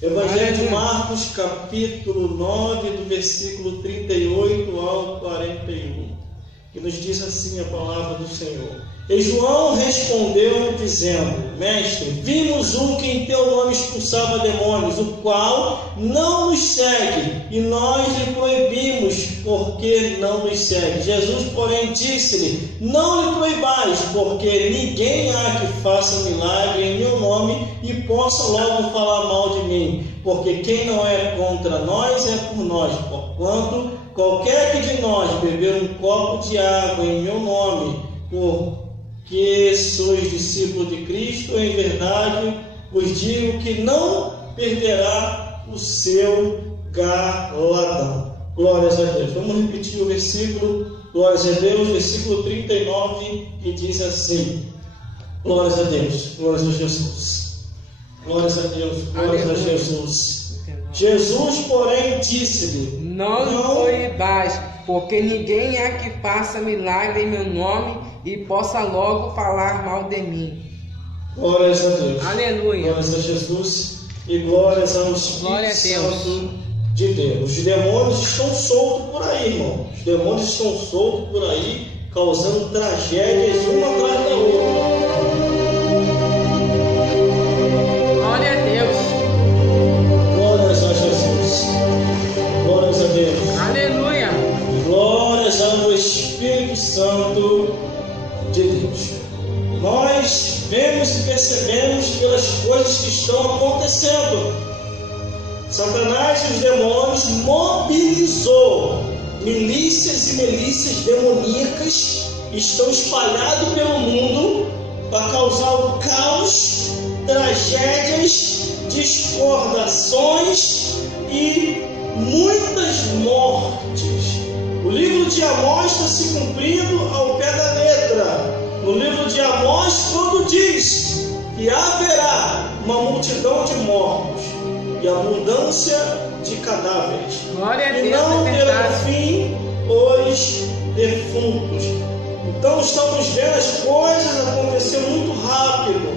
Evangelho de Marcos, capítulo 9, do versículo 38 ao 41, que nos diz assim a palavra do Senhor. E João respondeu dizendo: Mestre, vimos um que em teu nome expulsava demônios, o qual não nos segue, e nós lhe proibimos, porque não nos segue. Jesus, porém, disse-lhe: Não lhe proibais, porque ninguém há que faça milagre em meu nome e possa logo falar mal de mim, porque quem não é contra nós é por nós, porquanto qualquer que de nós beber um copo de água em meu nome, porque sois discípulos de Cristo, em verdade vos digo que não perderá o seu galardão. Glórias a Deus. Vamos repetir o versículo, glórias a Deus, versículo 39, que diz assim: glórias a Deus, glórias a Jesus, glórias a Deus, glórias a Jesus. Jesus, porém, disse-lhe: Não lhe proibais, porque ninguém há que faça milagre em meu nome e possa logo falar mal de mim. Glórias a Deus. Aleluia. Glórias a Jesus e glórias ao Espírito Santo de Deus. Os demônios estão soltos por aí, irmão. Os demônios estão soltos por aí, causando tragédias uma atrás da outra. Glória a Deus. Glórias a Jesus. Glórias a Deus. Aleluia. Glórias ao Espírito Santo de Deus. Nós vemos e percebemos pelas coisas que estão acontecendo. Satanás e os demônios mobilizou milícias e milícias demoníacas, estão espalhados pelo mundo para causar o caos, tragédias, discordações e muitas mortes. O livro de Amós está se cumprindo ao pé da letra. No livro de Amós, quando diz que haverá uma multidão de mortos e abundância de cadáveres, glória a Deus, e não terão fim os defuntos. Então estamos vendo as coisas acontecer muito rápido.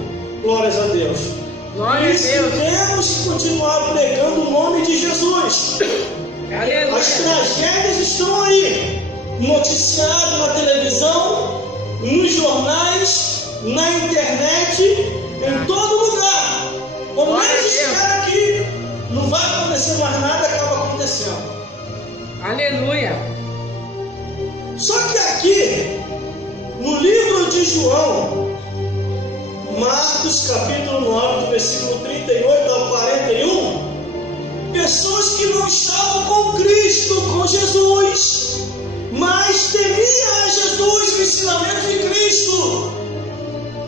Glórias a Deus. Glória a Deus. Temos que continuar pregando o nome de Jesus. Aleluia. As tragédias estão aí, no noticiário, na televisão, nos jornais, na internet, em todo lugar. Quando eles esperam que não vai acontecer mais nada, acaba acontecendo. Aleluia. Só que aqui, no livro de João, Marcos capítulo 9, do versículo 38 ao 41, pessoas que não estavam com Cristo, com Jesus, mas temiam a Jesus, o ensinamento de Cristo,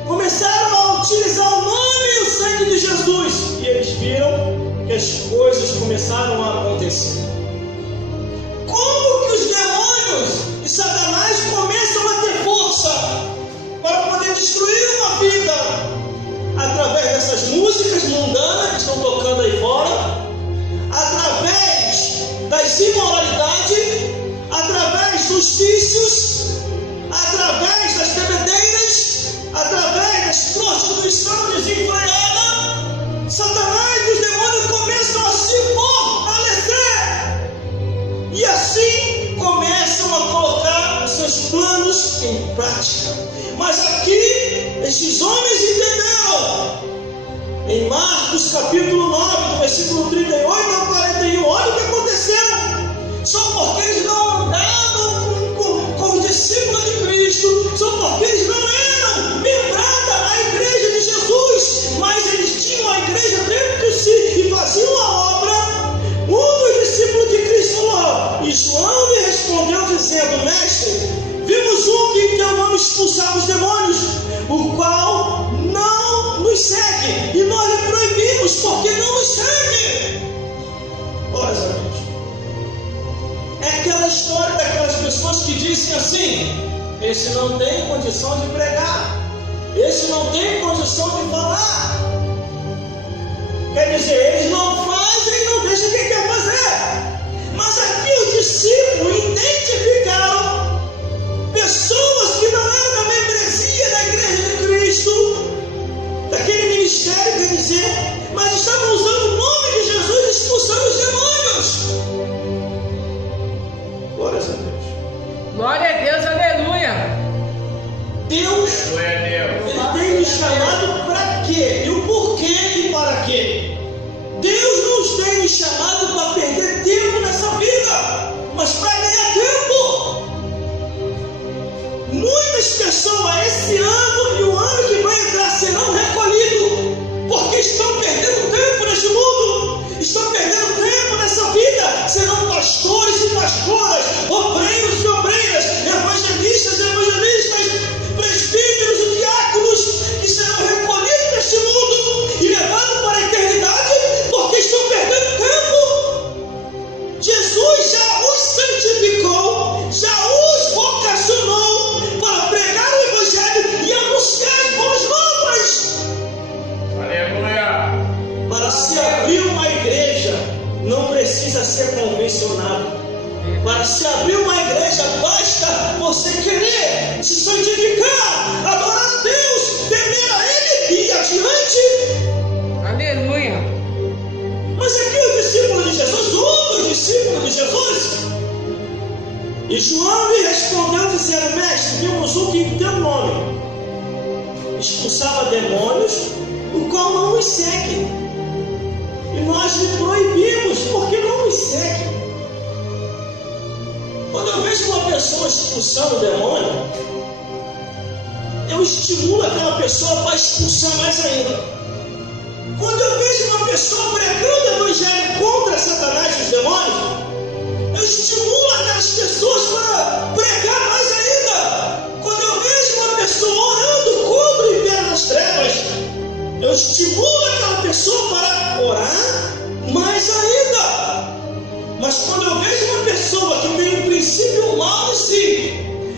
começaram a utilizar o nome e o sangue de Jesus, e eles viram que as coisas começaram a acontecer. Como que os demônios e Satanás começam a ter força para poder destruir uma vida através dessas músicas mundanas que estão tocando aí fora, através das imoralidades, através dos vícios, através das bebedeiras, através das prostituição desenfreada? Satanás e os demônios começam a se fortalecer e assim começam a colocar os seus planos em prática. Mas aqui esses homens entenderam. Em Marcos capítulo 9, do versículo 38 ao 41, olha o que aconteceu. Só porque eles não andavam com os discípulos de Cristo, só porque eles não eram membros da igreja de Jesus, mas eles tinham a igreja dentro de si e faziam a obra. Um dos discípulos de Cristo falou, e João lhe respondeu dizendo: Mestre, vimos um que em teu nome expulsava os demônios, o qual não nos segue, e nós lhe proibimos, porque não nos segue. Olha, amigos, é aquela história daquelas pessoas que dizem assim: esse não tem condição de pregar, esse não tem condição de falar. Quer dizer, eles não fazem, não deixam quem quer fazer. Mas aqui os discípulos identificaram pessoas que não eram da membresia da igreja de Cristo, daquele ministério, quer dizer, mas estavam usando o nome de chamado para perder tempo nessa vida, mas para ganhar tempo. Muitas pessoas esse ano e o ano que vai entrar serão recolhidos, porque estão perdendo tempo neste mundo, estão perdendo tempo nessa vida. Serão pastores e pastoras, obreiros e obreiras, evangelistas e evangelistas, presbíteros e diáconos, que serão recolhidos neste mundo e levados para a eternidade, porque estão perdendo tempo. Jesus já os santificou, já os vocacionou para pregar o Evangelho e anunciar as boas novas. Aleluia! Para se abrir uma igreja, não precisa ser convencionado. Para se abrir uma igreja, basta você querer se santificar, adorar a Deus, temer a Ele e ir adiante. Aleluia! Mas aqui os discípulos de Jesus, outros discípulos de Jesus, e João lhe respondeu dizendo: Mestre, vimos um que em teu nome expulsava demônios, o qual não nos segue, e nós lhe proibimos, porque não nos segue. Quando eu vejo uma pessoa expulsando o demônio, eu estimulo aquela pessoa para expulsar mais ainda. Quando eu vejo uma pessoa pregando o Evangelho contra Satanás e os demônios, eu estimulo aquelas pessoas para pregar mais ainda. Quando eu vejo uma pessoa orando contra o império das trevas, eu estimulo aquela pessoa para orar mais ainda. Mas quando eu vejo uma pessoa que tem um princípio mau em si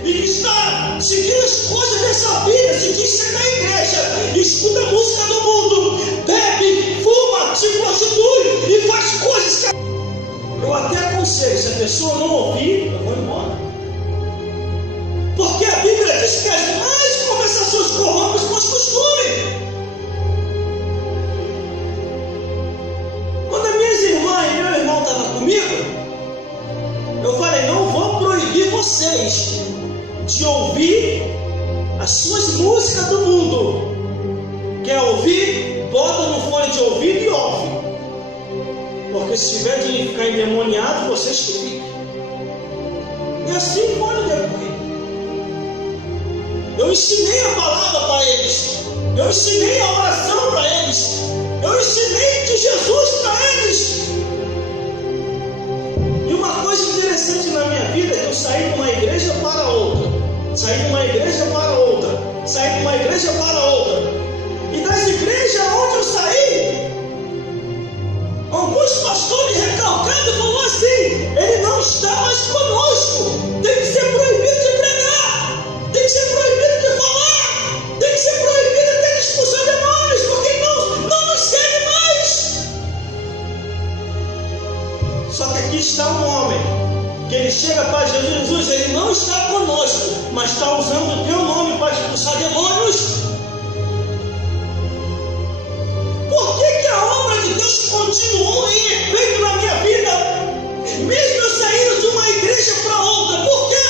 e que está seguindo as coisas dessa vida, se diz ser da igreja, escuta a música do mundo, bebe, fuma, se prostitui e faz coisas que... Eu até aconselho, se a pessoa não ouvir, eu vou embora. Porque a Bíblia diz que as más conversações corrompem os bons costumes. Quando as minhas irmãs e meu irmão estavam comigo, eu falei: não vou proibir vocês de ouvir as suas músicas do mundo. Quer ouvir? Bota no fone de ouvido e ouve. Porque se tiver de ficar endemoniado, vocês que fiquem. E assim foi depois. Eu ensinei a palavra para eles. Eu ensinei a oração para eles. Eu ensinei de Jesus para eles. E uma coisa interessante na minha vida é que eu saí de uma igreja para outra. Saí de uma igreja para outra. Saí de uma igreja para outra. E das igrejas onde eu saí, alguns pastores recalcados falaram assim: ele não está mais conosco. Tem que ser proibido de pregar. Tem que ser proibido de falar. Tem que ser proibido até de expulsar demônios, porque ele não nos segue mais. Só que aqui está um homem que ele chega para Jesus: ele não está conosco, mas está usando o teu nome para expulsar demônios. Por que a obra de Deus continuou em efeito na minha vida, mesmo eu saindo de uma igreja para outra? Por quê?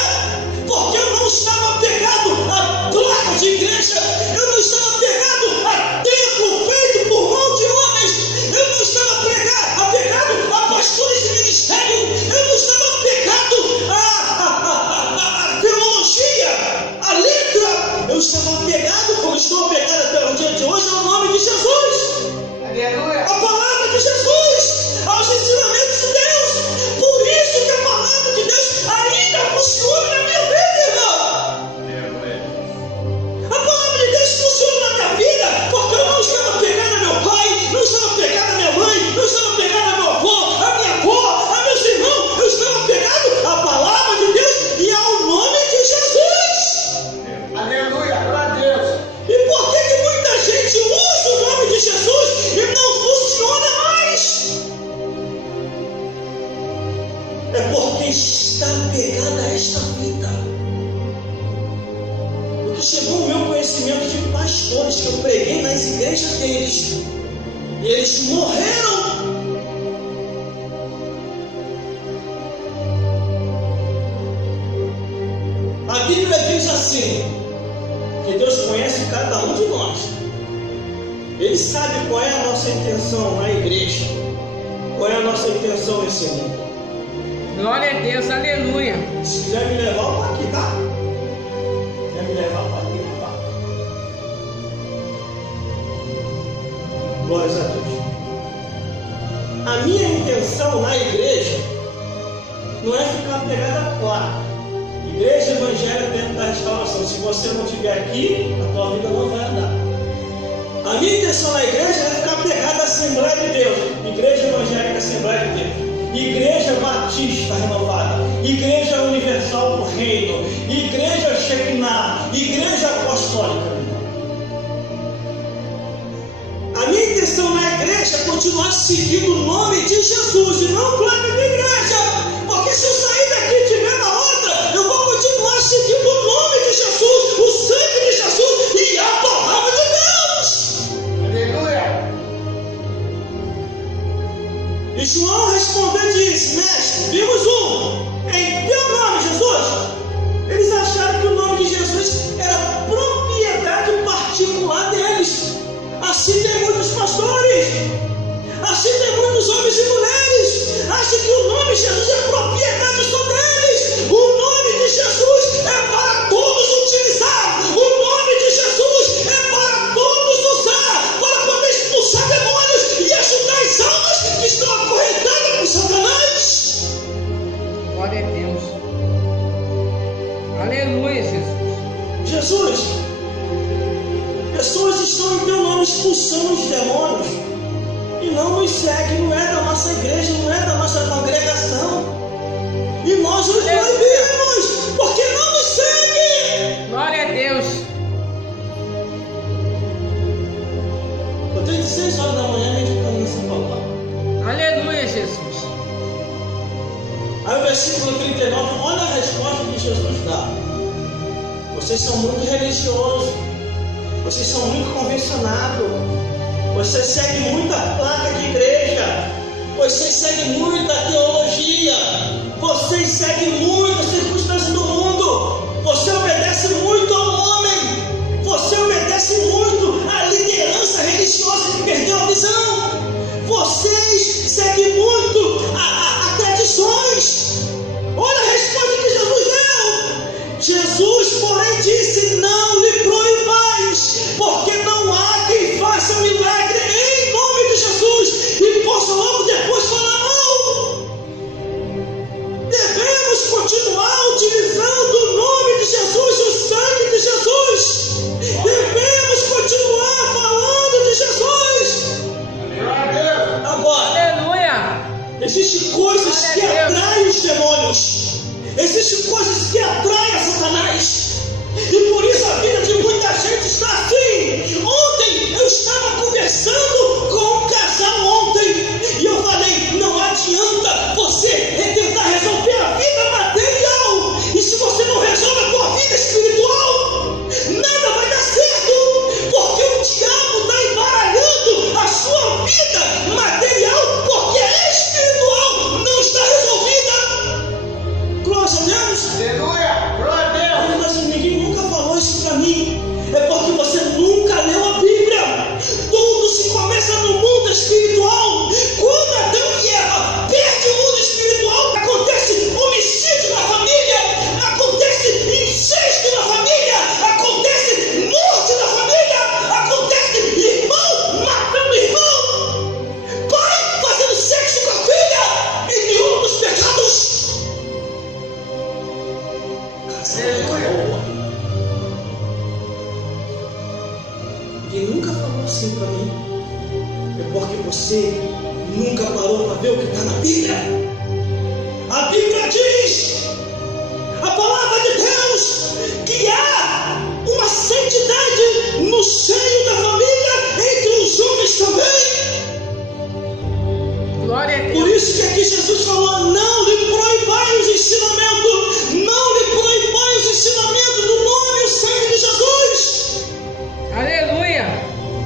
Porque eu não estava apegado a placa de igreja, eu não estava apegado a templo feito por mão de homens, eu não estava apegado a pastores de ministério, eu não estava apegado a teologia, a letra. Eu estava apegado, como estou apegado até o dia de hoje, ao nome de Jesus. Aleluia! A palavra de Jesus, aos ensinamentos de Deus. Por isso que a palavra de Deus ainda funciona na minha vida, irmão. A palavra de Deus funciona na minha vida porque eu não estava pegando a meu pai, não estava pegando a minha mãe, não estava pegando a meu avô, a minha avó, a meus irmãos. Eu estava pegado à palavra de Deus e ao nome de Jesus. Aleluia, glória a Deus. E por que muita gente usa o nome de Jesus e não funciona mais? É porque está apegada a esta vida. Porque chegou o meu conhecimento de pastores que eu preguei nas igrejas deles, e eles morreram. A Bíblia diz assim, que Deus conhece cada um de nós. Ele sabe qual é a nossa intenção na igreja. Qual é a nossa intenção nesse mundo? Glória a Deus, aleluia. Se quiser me levar, eu estou aqui, tá? Se quiser me levar, eu estou aqui, tá? Glórias a Deus. A minha intenção na igreja não é ficar pegada a placa. Igreja evangélica dentro da restauração. Se você não estiver aqui, a tua vida não vai andar. A minha intenção na igreja é ficar pegada à Assembleia de Deus. Igreja evangélica, Assembleia de Deus. Igreja Batista Renovada. Igreja Universal do Reino. Igreja Shekinah. Igreja Apostólica. A minha intenção na igreja é continuar seguindo o nome de Jesus e não o placa da igreja. Porque se eu sair daqui e estiver na outra, eu vou continuar seguindo o nome de Jesus, o sangue de Jesus e a palavra de Deus. Aleluia. E João respondeu e disse: Mestre, vimos em teu nome, Jesus. Eles acharam que o nome de Jesus era propriedade particular deles. Assim tem muitos pastores, assim tem muitos homens e mulheres, acham que o nome de Jesus é propriedade só deles. O nome de Jesus é para todos utilizar. O nome de Jesus é para todos usar, para poder expulsar demônios e ajudar as almas que estão acorrentadas por Satanás. Glória a Deus. Aleluia, Jesus. Jesus, pessoas estão em teu nome expulsando os demônios e não nos seguem, não é da nossa igreja, não é da nossa congregação. E nós os proibimos, porque não nos seguem. Glória a Deus. Eu tenho 16 horas da manhã meditando nessa palavra. Aleluia, Jesus. Aí o versículo 39, olha a resposta que Jesus dá. Vocês são muito religiosos. Vocês são muito convencionados. Vocês seguem muita placa de igreja. Vocês seguem muita teologia. Vocês seguem muitas circunstâncias do mundo. Você obedece muito ao homem. Você obedece muito à liderança religiosa que perdeu a visão. Vocês seguem muito a tradições. Olha a resposta que Jesus deu. Jesus, porém, disse: não lhe proibais, porque não há quem faça milagre em nome de Jesus e possa logo depois falar mal. Devemos continuar utilizando o nome de Jesus, o sangue de Jesus. Devemos continuar falando de Jesus. Agora, Aleluia. existem coisas que atraem os demônios. Existem coisas que atraem a Satanás. E por isso a vida de muita gente está assim. Ontem eu estava conversando com um casal ontem. E eu falei: não adianta você tentar resolver a vida material. E se você não resolve a tua vida espiritual, nada vai dar certo. Porque o diabo está embaralhando a sua vida material, porque a espiritual não está resolvida. Glória a Deus. Aleluia. Glória a Deus. Mas ninguém nunca falou isso para mim. É porque você nunca leu a Bíblia. Tudo se começa no mundo espiritual. Quando Adão e Eva perdem o mundo espiritual, acontece homicídio na família, acontece incesto na família, acontece morte na família, acontece irmão matando irmão, pai fazendo sexo com a filha, entre outros pecados. Ninguém nunca falou assim para mim. É porque você nunca parou para ver o que está na Bíblia. A Bíblia diz, a palavra de Deus, que há uma santidade no seio da família, entre os homens também. Glória a Deus. Por isso que aqui Jesus falou: não lhe proibai os ensinamentos, não lhe proibai os ensinamentos do nome e o sangue de Jesus. Aleluia.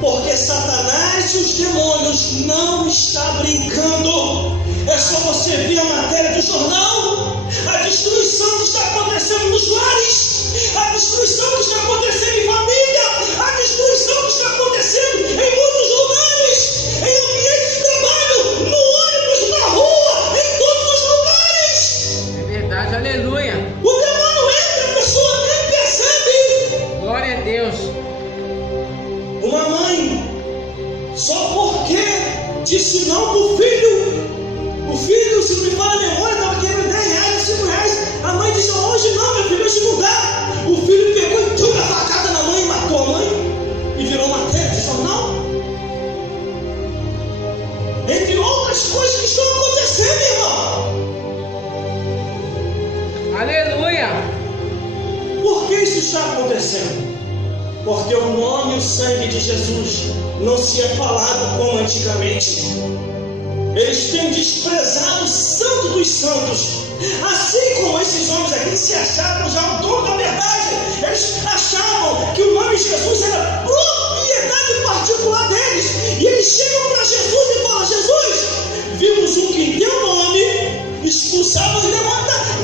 Porque Satanás e os demônios não estão brincando. É só você ver a matéria do jornal. A destruição que está acontecendo nos lares, a destruição que está acontecendo em família, a destruição que está acontecendo em muitos lugares, em ambientes de trabalho, no ônibus, se me fala a memória, estava querendo 10 reais, 5 reais. A mãe disse: hoje não, meu filho, hoje não dá. O filho pegou e deu uma facada na mãe e matou a mãe. E virou matéria de jornal. Entre outras coisas que estão acontecendo, irmão. Aleluia. Por que isso está acontecendo? Porque o nome e o sangue de Jesus não se é falado como antigamente. Eles têm desprezado o santo dos santos. Assim como esses homens aqui se achavam já o dono da verdade. Eles achavam que o nome de Jesus era propriedade particular deles. E eles chegam para Jesus e falam: Jesus, vimos um que em teu nome expulsava os demônios.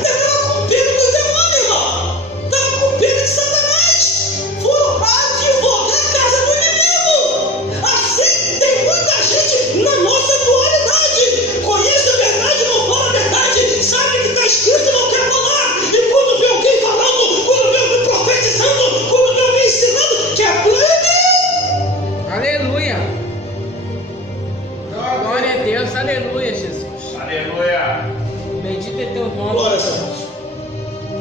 Estava com pena dos demônios, irmão. Estava com pena de Satanás. Foram advogar a casa do inimigo. Assim tem muita gente na nossa atualidade. Conhece a verdade, não fala a verdade. Sabe o que está escrito e não quer falar. E quando vê alguém falando, quando vê alguém profetizando, quando vê alguém ensinando, quer plebe. Aleluia. Glória a Deus. Aleluia, Jesus. Aleluia. Bendito é teu nome. Glória a Jesus.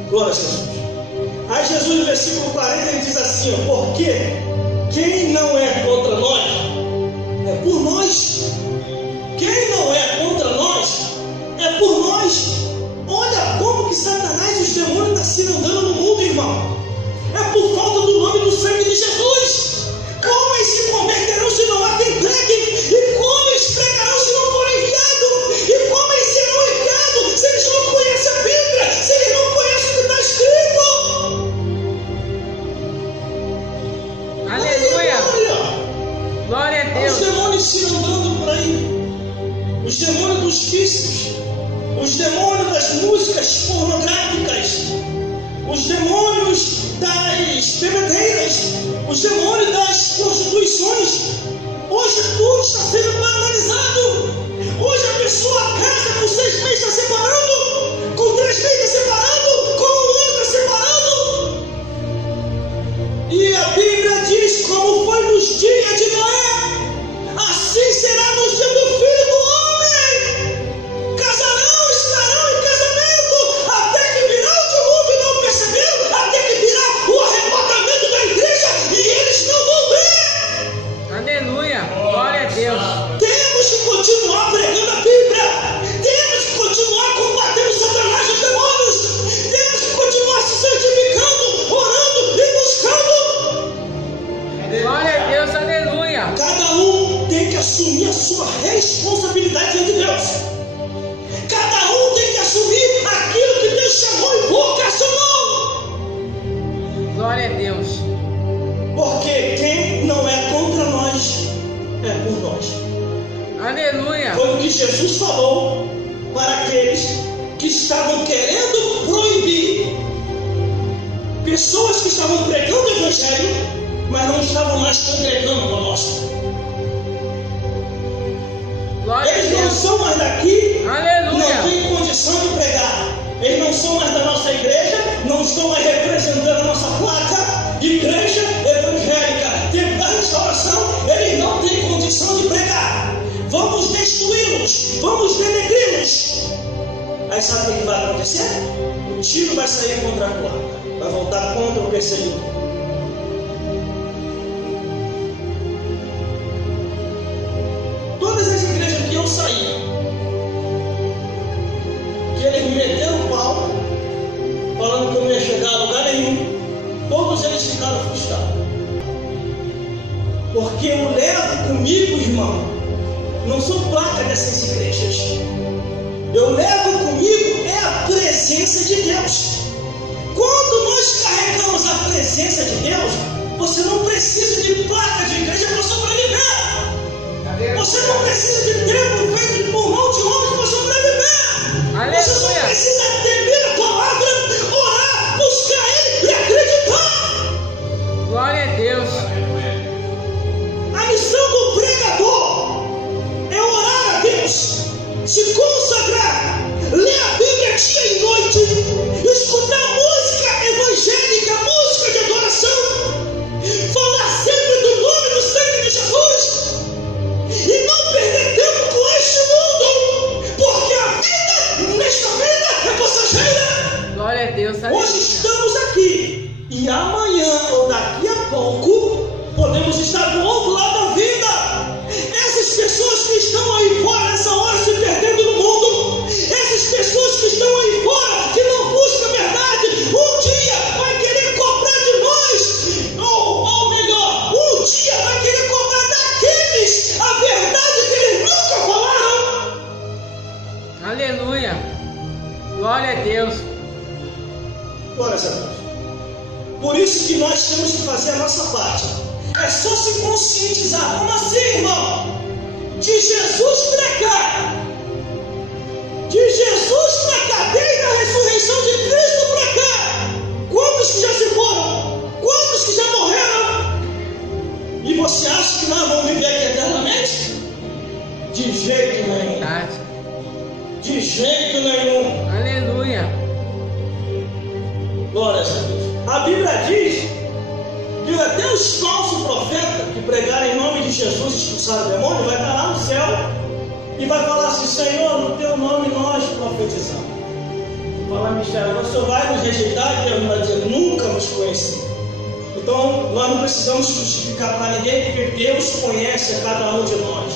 Glória a Jesus. Aí Jesus, no versículo 40, ele diz assim: porque quem não é contra nós, é por nós. Quem não é contra nós, é por nós. Olha como que Satanás e os demônios estão se andando no mundo, irmão. É por falta do nome e do sangue de Jesus. Como eles se converterão se não há quem pregue? E como eles pregarão se não forem enviados? E como eles serão enviados se eles não conhecem a Bíblia? Se eles não conhecem o que está escrito? Aleluia. Glória a Deus. Os demônios se andando por aí. Os demônios dos vícios. Os demônios das músicas pornográficas. Os demônios das bebedeiras. Os demônios das prostituições. Hoje tudo está sendo banalizado. Hoje a pessoa casa com 6 meses está separando, com 3 meses está separando, com 1 ano está separando. E a Bíblia diz como foi nos dias de Noé, assim será nos dias do Filho do Homem. Casarão, estarão em casamento, até que virá o dilúvio, não perceberam, até que virá o arrebatamento da igreja e eles não vão ver. Aleluia. Glória a Deus. Temos que continuar pregando a Bíblia. Temos que continuar combatendo Satanás e os demônios. Temos que continuar se santificando, orando e buscando. Glória a Deus. Aleluia. Cada um tem que assumir a sua responsabilidade diante de Deus. Cada um tem que assumir aquilo que Deus chamou e vocacionou. Glória a Deus. Porque quem não é contra nós, é por nós. Aleluia. Foi o que Jesus falou para aqueles que estavam querendo proibir. Pessoas que estavam pregando o Evangelho, mas não estavam mais congregando conosco. Glória a Eles não Deus. são mais daqui, Aleluia. não têm condição de pregar. Eles não são mais da nossa igreja, não estão mais representando a nossa placa. Igreja evangélica, tempo da restauração, eles não têm condição de pregar. Vamos destruí-los, vamos denegri-los. Aí sabe o que vai acontecer? O tiro vai sair contra a placa, vai voltar contra o perseguidor. Todas as igrejas que eu saí, que eles me meteram o pau, falando que eu não ia chegar a lugar nenhum, todos eles ficaram frustrados. Porque eu levo comigo, irmão, não sou placa dessas igrejas. Eu levo comigo é a presença de Deus. Quando nós carregamos a presença de Deus, você não precisa de placa de igreja para sobreviver. Você não precisa de tempo feito por mão de homens para sobreviver. Aleluia. Você só precisa temer a palavra, orar, buscar Ele e acreditar. Glória a Deus. A missão do pregador é orar a Deus, se consagrar, ler a Bíblia dia e noite, escutar música evangélica, música de adoração, falar sempre do nome e do sangue de Jesus e não perder tempo com este mundo, porque a vida e amanhã ou daqui a pouco podemos estar do outro lado da vida. Essas pessoas que estão aí fora nessa hora se perdendo no mundo, essas pessoas que estão aí fora que não buscam a verdade, um dia vai querer cobrar de nós, ou melhor, um dia vai querer cobrar daqueles a verdade que eles nunca falaram. Aleluia. Glória a Deus. Glória a Deus. Por isso que nós temos que fazer a nossa parte. É só se conscientizar. Como assim, irmão? De Jesus para cá. De Jesus para cá. Desde a ressurreição de Cristo para cá. Quantos que já se foram? Quantos que já morreram? E você acha que nós vamos viver aqui eternamente? De jeito nenhum. De jeito nenhum. Aleluia. Glória a Deus. A Bíblia diz que até os falsos profetas que pregaram em nome de Jesus e expulsaram o demônio vai estar lá no céu e vai falar assim: Senhor, no teu nome nós profetizamos. Fala, mistério, o Senhor vai nos rejeitar? Deus vai dizer: nunca nos conheci. Então nós não precisamos justificar para ninguém, porque Deus conhece a cada um de nós.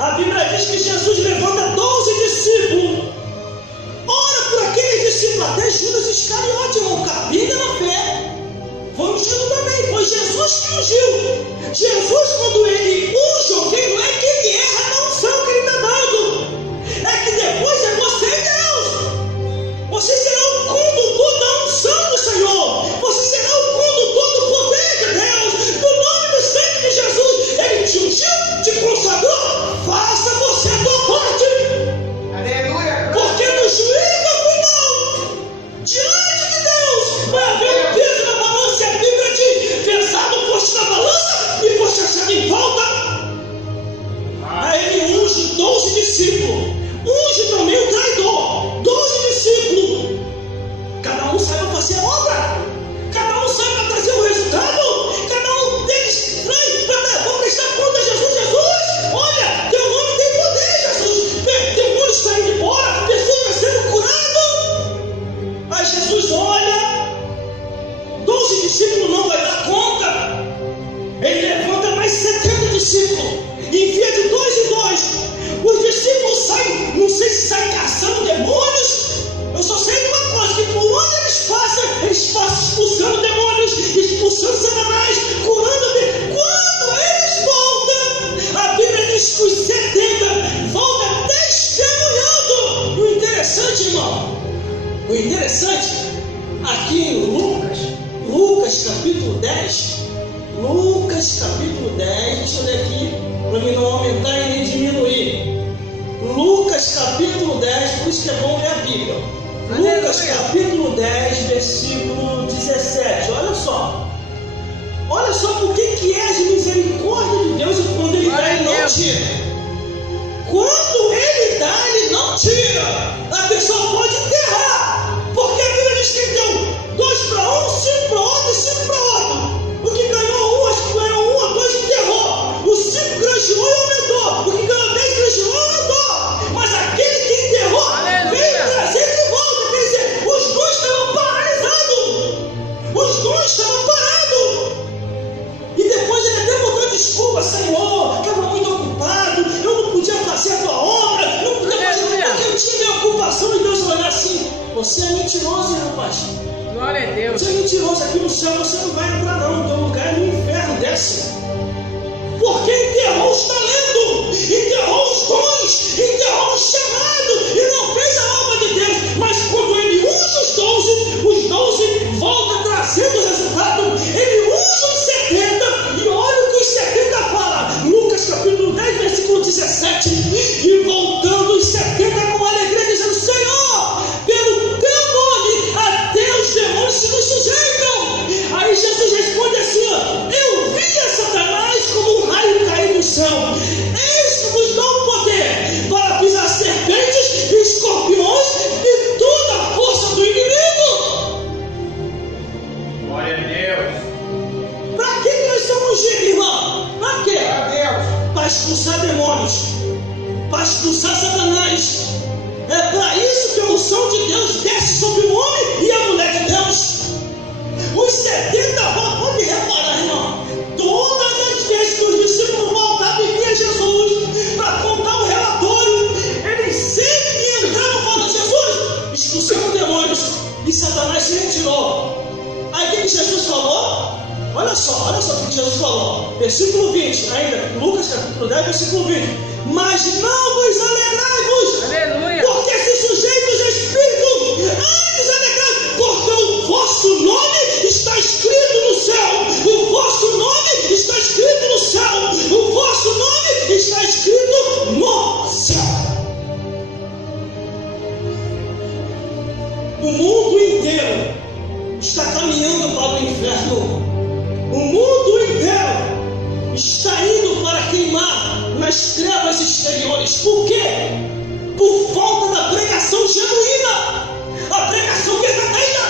A Bíblia diz que Jesus levanta 12 discípulos. Ora por aqueles discípulos, até Judas Iscariote, irmão, cabida na fé. Foi ungido também, foi Jesus que ungiu. Jesus, quando ele unge alguém, não é que ele erra na unção que ele está dando, é que depois é você e Deus. Você será o condutor da unção do Senhor. Você será o condutor do poder de Deus, do nome do sangue de Jesus. Ele te ungiu, te consagrou. Faça você a tua parte. Aleluia. Porque no juízo final, diante de Deus, vai haver um peso na balança. E a Bíblia diz: pesado foste na balança e foste achado em falta. Aí ele unge 12 discípulos, unge também o traidor, 12 discípulos. Cada um saiu para fazer a obra, cada um saiu para trazer o resultado, cada um deles sai para prestar conta a Jesus. Jesus, olha, teu nome tem poder, Jesus. Demônios saindo embora, pessoas sendo curadas. Aí Jesus olha, 12 discípulos não vai dar conta. Ele levanta mais 70 discípulos, envia de 2 em 2. Os discípulos saem, não sei se saem caçando demônios. Eu só sei de uma coisa: que por onde eles passam expulsando demônios, expulsando Satanás, curando. Quando eles voltam, a Bíblia diz que os 70 voltam testemunhando. O interessante, irmão, o interessante, aqui em Lucas capítulo 10, deixa eu ler aqui, para mim não aumentar e nem diminuir. Lucas capítulo 10, por isso que é bom ler a Bíblia. Lucas capítulo 10, versículo 17, olha só. Olha só por que é as misericórdias de Deus, e quando ele dá, ele não tira. Quando ele dá, ele não tira. A pessoa pode enterrar, porque a Bíblia diz que deu 2 para um, 5 para outro e 5 para outro. O que ganhou 1, acho que ganhou 1 ou 2, enterrou. O 5 granjeou e aumentou. O que ganhou 10 granjeou e aumentou. Mas aquele que enterrou, veio trazer de volta. Quer dizer, os dons estavam paralisados. Os dons estavam parados. E depois ele até botou desculpa: Senhor, eu estava muito ocupado, eu não podia fazer a tua obra, não podia fazer, porque eu tinha minha ocupação. E Deus olhar assim: você é mentiroso, rapaz. Glória a Deus. Você é mentiroso, aqui no céu você não vai entrar não, o teu lugar é no inferno, desce. Porque enterrou os talentos, enterrou os dons, enterrou o chamado e não fez a obra de Deus. Mas quando ele usa os 12 voltam trazendo resultado. Ele usa os 70 e olha o que os 70 fala. Lucas capítulo 10, versículo 17. E voltando os 70 com alegria, dizendo: Senhor, pelo teu nome até os demônios se nos sujeitam. Aí Jesus responde assim: eu via Satanás como um raio cair do céu. Olha só o que Jesus falou. Versículo 20, ainda, Lucas capítulo 10, versículo 20. Mas não vos alegrai-vos, Aleluia. porque se sujeitos a espírito, antes alegrai, porque o vosso nome está escrito no céu. O vosso nome está escrito no céu. O vosso nome está escrito no céu. O mundo inteiro está caminhando para o inferno. O mundo inteiro está indo para queimar nas trevas exteriores. Por quê? Por falta da pregação genuína, a pregação verdadeira,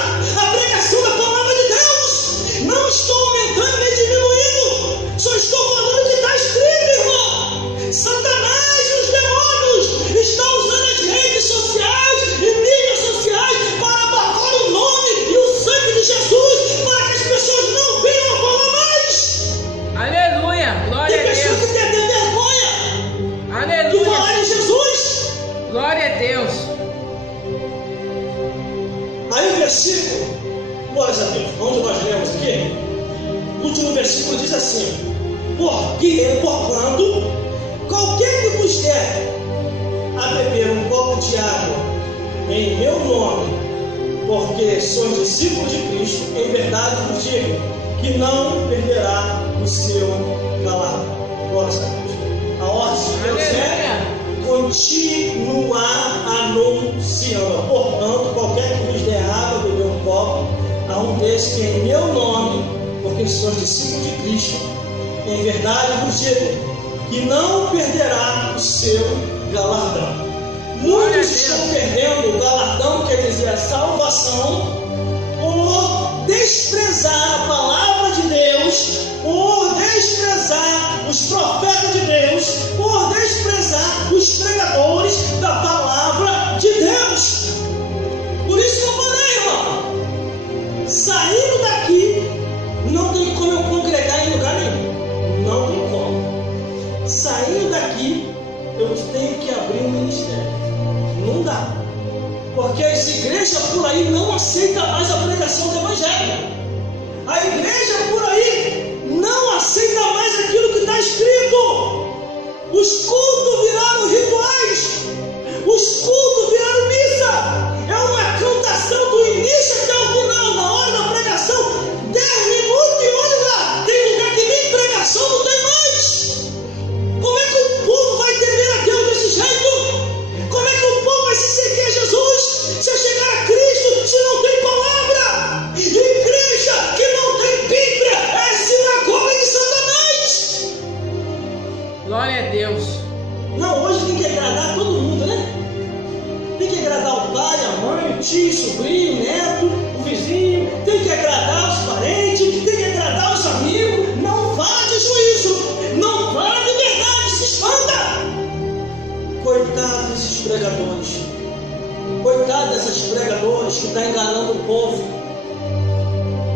a pregação da palavra de Deus. Não estou aumentando nem diminuindo, só estou falando o que está escrito, irmão. Satanás e os demônios estão usando as redes sociais e mídias sociais para abafar o nome e o sangue de Jesus, para que as pessoas não venham a falar mais. Aleluia. Glória Tem a pessoas Deus. que têm até vergonha de Aleluia. falar em Jesus. Glória a Deus. Aí o versículo, glórias a Deus, onde nós lemos aqui, o último versículo diz assim: porquanto qualquer que vos der a beber um copo de água em meu nome, porque sois discípulos de Cristo, em verdade vos digo que não perderá o seu galardão. Glórias a Deus. A ordem de Deus é continuar anunciando. Portanto, qualquer que vos der água, beber um copo, a um desses que em meu nome, porque sois discípulos de Cristo, em verdade vos digo que não perderá o seu galardão. Muitos estão perdendo o galardão, quer dizer, a salvação, por desprezar a palavra de Deus, por desprezar os profetas de Deus, por desprezar os pregadores da palavra de Deus. Por isso que eu falei, irmão, saindo daqui, não tem como eu congregar em lugar nenhum. Não tem como. Saindo daqui, eu tenho que abrir um ministério. Não dá. Porque as igrejas por aí não aceitam mais a pregação do Evangelho. A igreja por aí não aceita mais aquilo que está escrito. Os cultos viraram rituais. Os cultos viraram missa. É uma cantação do início até o final. Na hora da pregação, 10 minutos e olha lá. Tem lugar que nem pregação não tem mais. Como é que o povo vai entender a Deus desse jeito? Como é que o povo vai se seguir a Jesus se eu chegar a Cristo se não tem palavra? Igreja que não tem Bíblia é sinagoga de Satanás. Glória a Deus. Não, hoje tem que agradar todo mundo, né? Tem que agradar o pai, a mãe, o tio, o sobrinho, o neto, o vizinho. Tem que agradar os parentes, tem que agradar os amigos. Não vá de juízo, não vá de verdade, se espanta. Coitado desses pregadores. Coitado dessas pregadoras que estão enganando o povo.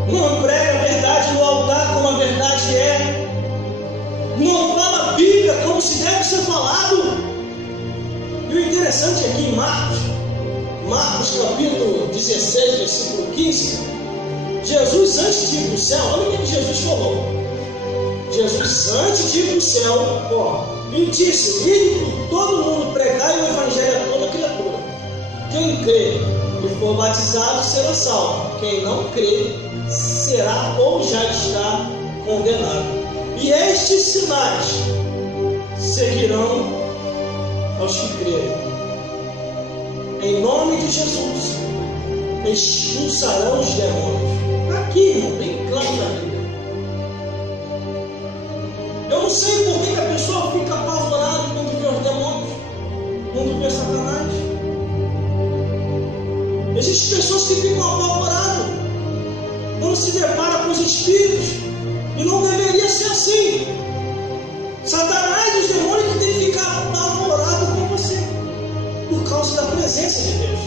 Não prega a verdade no altar como a verdade é. Não fala a Bíblia como se deve ser falado. E o interessante aqui em Marcos capítulo 16, versículo 15, Jesus antes de ir para o céu, olha o que Jesus falou. Jesus antes de ir para o céu, e disse: ide por todo mundo, pregai o evangelho a toda criatura. Quem crê e for batizado será salvo. Quem não crê será ou já está condenado. E estes sinais seguirão aos que crerem. Em nome de Jesus expulsarão os demônios. Aqui, irmão, bem claro na Bíblia. Eu não sei por que a pessoa fica apavorada quando vê os demônios, quando vê Satanás. Existem pessoas que ficam apavoradas quando se deparam com os espíritos, e não deveria ser assim. Satanás e os demônios que têm que ficar apavorados com você, por causa da presença de Deus.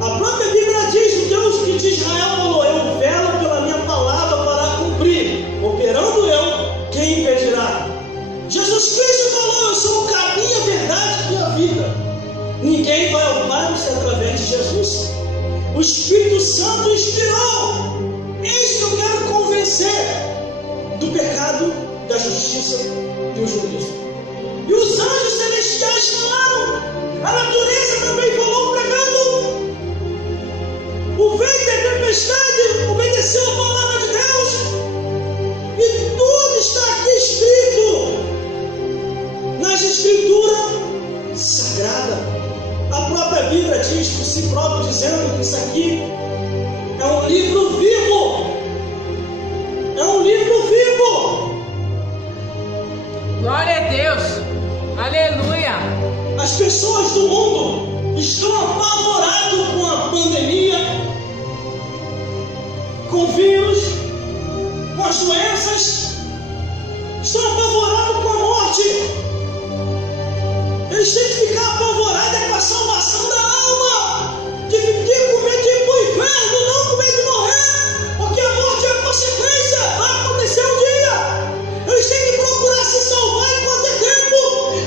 A própria Bíblia diz: Deus que de Israel falou: eu velo pela minha palavra para cumprir, operando eu, quem impedirá? Jesus Cristo falou: eu sou o caminho, a verdade e a vida. Ninguém vai ao Pai através de Jesus. O Espírito Santo inspirou Eis que eu quero convencer do pecado, da justiça e o juízo. E os anjos celestiais falaram, a natureza também falou pregando. O vento e a tempestade obedeceu a palavra de Deus. E tudo está aqui escrito nas escrituras sagradas. A própria Bíblia diz por si própria, dizendo que isso aqui é um livro vivo. É um livro vivo. Glória a Deus. Aleluia. As pessoas do mundo estão apavoradas com a pandemia, com o vírus, com as doenças. Estão apavorados com a morte. Eles têm que ficar apavorados com a salvação da alma, de ter com medo de ir para o inferno, não com medo de morrer, porque a morte é a consequência, vai acontecer um dia. Eles têm que procurar se salvar enquanto é tempo,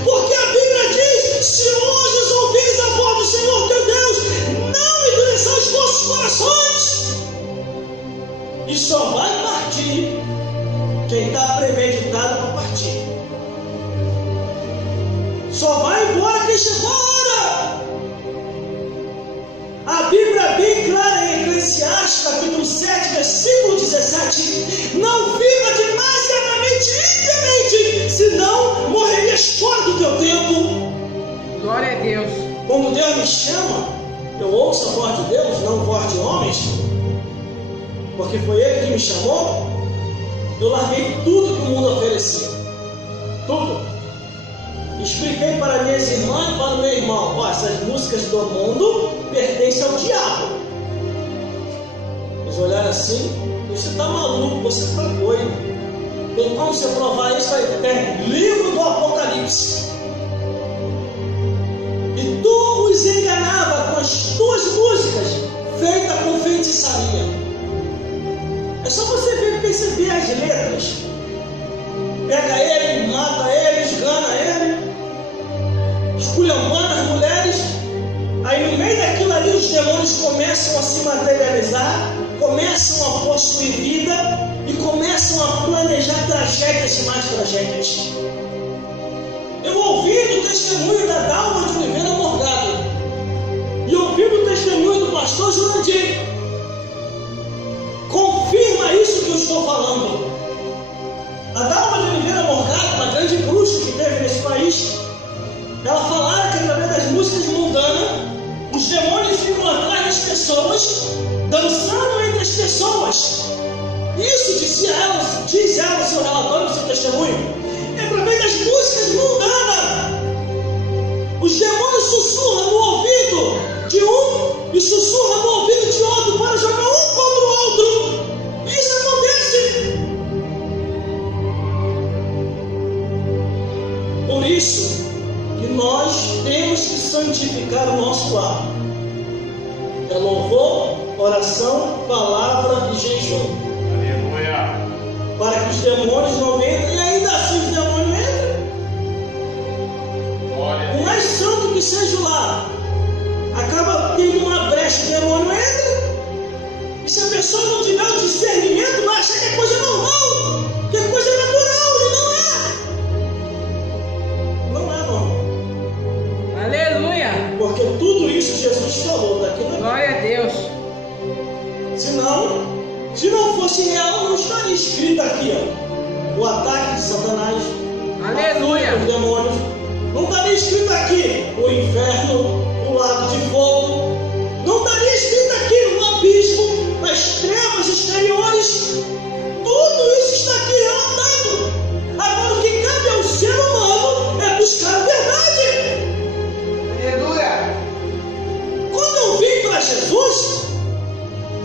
porque a Bíblia diz: se hoje ouvires a voz do Senhor teu Deus, não endureçam os vossos corações. E só vai partir quem está premeditado para partir. Só vai embora quem chegou a hora. A Bíblia é bem clara em Eclesiastes, capítulo 7, versículo 17. Não viva demasiadamente impiamente, senão morrerias fora do teu tempo. Glória a Deus. Quando Deus me chama, eu ouço a voz de Deus, não a voz de homens, porque foi Ele que me chamou. Eu larguei tudo que o mundo oferecia. Tudo. Expliquei para minhas irmãs e para o meu irmão: ó, essas músicas do mundo pertencem ao diabo. Eles olharam assim: você está maluco, você está doido. Tem como você provar isso aí? Tem livro do Apocalipse. E tu os enganava com as tuas músicas feitas com feitiçaria. É só você ver, perceber as letras. Pega ele, mata ele, esgana ele, esculhambando as mulheres. Aí no meio daquilo ali os demônios começam a se materializar, começam a possuir vida e começam a planejar tragédias e mais tragédias. Eu ouvi o testemunho da Dalma de Oliveira Morgado e ouvi o testemunho do pastor Jurandir. Confirma isso que eu estou falando. A Dalma de Oliveira Morgado, uma grande bruxa que teve nesse país, ela falava que através das músicas mundanas, os demônios ficam atrás das pessoas, dançando entre as pessoas. Isso diz ela, seu relatório, seu testemunho, é através das músicas mundanas. Os demônios sussurram no ouvido de um e sussurram no ouvido de outro para jogar um contra o outro. Isso acontece. Por isso que nós temos que santificar o nosso lar. É louvor, oração, palavra e jejum. Aleluia. Para que os demônios não entrem. E ainda assim os demônios entram. O mais santo que seja o lar, acaba tendo uma brecha, o demônio entra. E se a pessoa não tiver o discernimento, vai achar que é coisa normal, que é coisa natural, e não é. Não é normal. Aleluia. Porque tudo isso Jesus falou daqui na Glória a Deus. Senão, se não fosse real, não estaria escrito aqui, ó, o ataque de Satanás, Aleluia. os demônios. Não estaria escrito aqui o inferno, o lago de fogo. Não estaria escrito aqui o abismo, as trevas exteriores. Tudo isso está aqui relatado. Agora o que cabe ao ser humano é buscar a verdade. Aleluia. Quando eu vim para Jesus,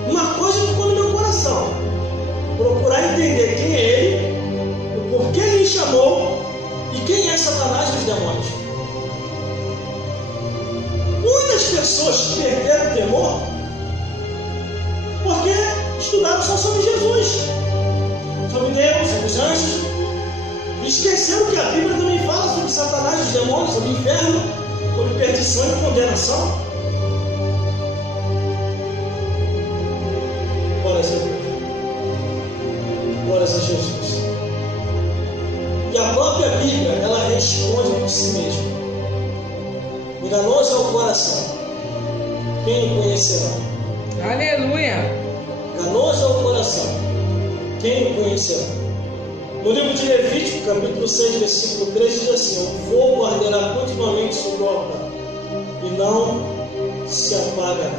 uma coisa ficou no meu coração: procurar entender quem é Ele, o porquê Ele me chamou e quem é Satanás e os demônios. Muitas pessoas perderam o temor porque estudaram só sobre Jesus, sobre Deus, sobre os anjos, e esqueceram que a Bíblia também fala sobre Satanás, os demônios, sobre o inferno, sobre perdição e condenação. Glória a Deus. Enganoso é o coração, quem o conhecerá? Aleluia. Enganoso é o coração, quem o conhecerá? No livro de Levítico, capítulo 6, versículo 3, diz assim: o fogo arderá continuamente sobre o altar e não se apagará.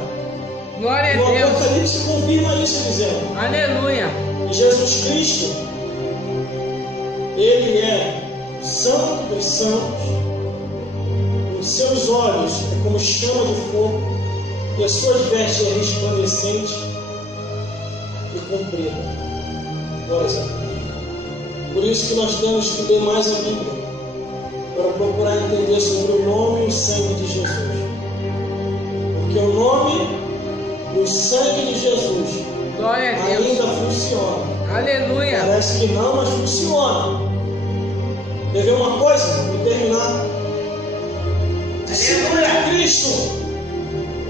Glória No a Deus. Apocalipse confirma isso, dizendo: Aleluia. Jesus Cristo, Ele é o Santo dos Santos. Os seus olhos é como chama de fogo, e as suas vestes é resplandecente e comprida. Glória a Deus. Por isso que nós temos que ler mais a Bíblia, para procurar entender sobre o nome e o sangue de Jesus. Porque o nome e o sangue de Jesus Glória a Deus. ainda funciona. Aleluia. Parece que não, mas funciona. Quer ver uma coisa? Vou terminar. Discípulos de Cristo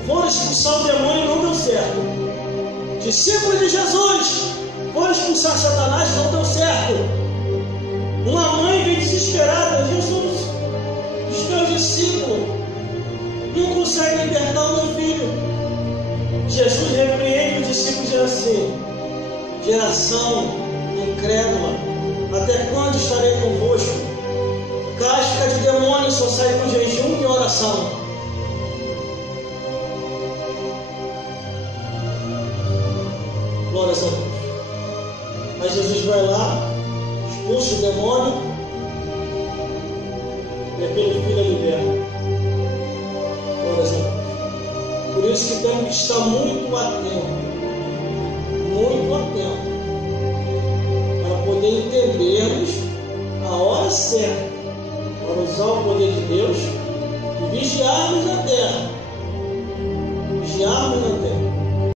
foram expulsar o demônio e não deu certo. Discípulos de Jesus foram expulsar Satanás e não deu certo. Uma mãe vem desesperada: Jesus, os meus discípulos não conseguem libertar o meu filho. Jesus repreende os discípulos e diz assim: geração incrédula, até quando estarei convosco? Casca de demônio só sai com jejum e oração. Glórias a Deus. Mas Jesus vai lá, expulsa o demônio e aquele filho é liberto. Glórias a Deus. Por isso que temos que estar muito atento, para poder entendermos a hora certa, para usar o poder de Deus e vigiarmos na terra. Vigiarmos na terra.